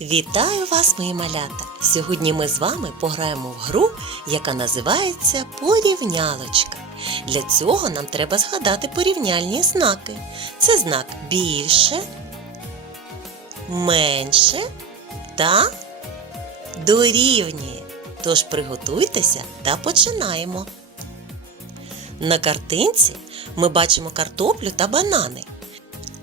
Вітаю вас, мої малята! Сьогодні ми з вами пограємо в гру, яка називається Порівнялочка. Для цього нам треба згадати порівняльні знаки. Це знак більше, менше та дорівнює. Тож приготуйтеся та починаємо. На картинці ми бачимо картоплю та банани.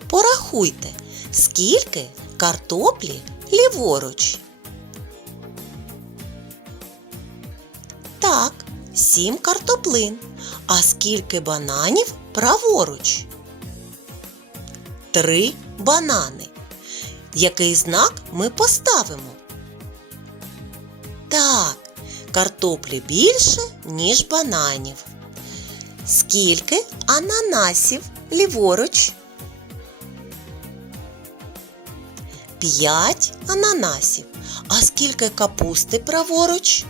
Порахуйте, скільки картоплі ліворуч. Так, сім картоплин. А скільки бананів праворуч? Три банани. Який знак ми поставимо? Так, картоплі більше, ніж бананів. Скільки ананасів ліворуч? П'ять ананасів. А скільки капусти праворуч?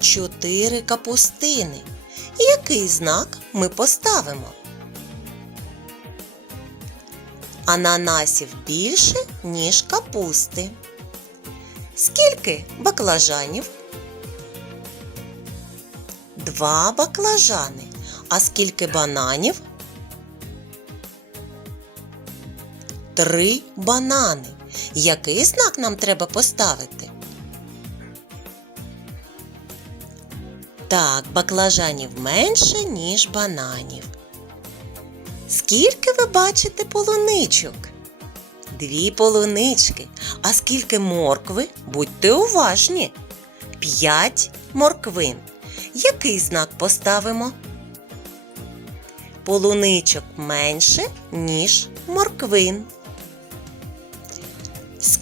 Чотири капустини. Який знак ми поставимо? Ананасів більше, ніж капусти. Скільки баклажанів? Два баклажани. А скільки бананів? Три банани. Який знак нам треба поставити? Так, баклажанів менше, ніж бананів. Скільки ви бачите полуничок? Дві полунички. А скільки моркви? Будьте уважні. П'ять морквин. Який знак поставимо? Полуничок менше, ніж морквин.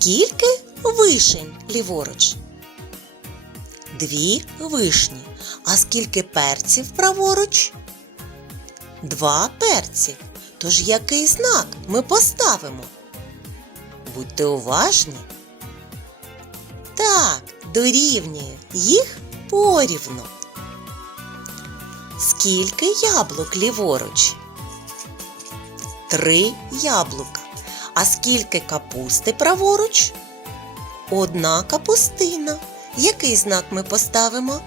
Скільки вишень ліворуч? Дві вишні. А скільки перців праворуч? Два перці. Тож який знак ми поставимо? Будьте уважні. Так, дорівнює їх порівну. Скільки яблук ліворуч? Три яблука. А скільки капусти праворуч? Одна капустина. Який знак ми поставимо?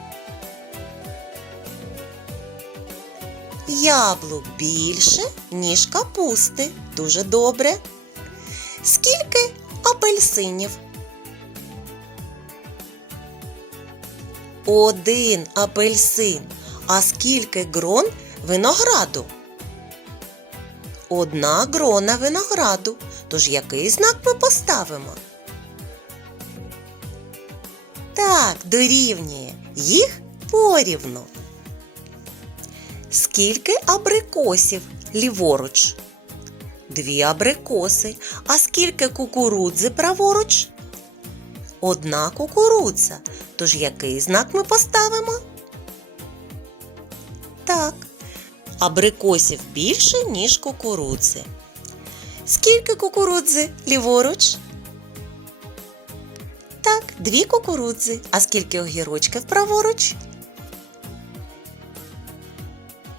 Яблук більше, ніж капусти. Дуже добре. Скільки апельсинів? Один апельсин. А скільки грон винограду? Одна грона винограду. Тож який знак ми поставимо? Так, дорівнює. Їх порівну. Скільки абрикосів ліворуч? Дві абрикоси. А скільки кукурудзи праворуч? Одна кукурудза. Тож який знак ми поставимо? Так. Абрикосів більше, ніж кукурудзи. Скільки кукурудзи ліворуч? Так, дві кукурудзи. А скільки огірочків праворуч?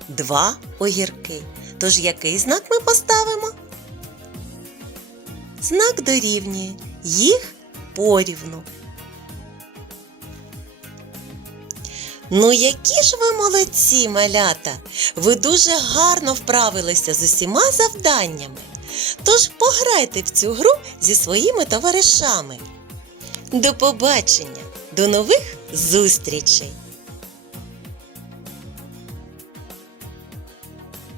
Два огірки. Тож який знак ми поставимо? Знак дорівнює. Їх порівну. Ну, які ж ви молодці, малята! Ви дуже гарно вправилися з усіма завданнями. Тож пограйте в цю гру зі своїми товаришами. До побачення, до нових зустрічей!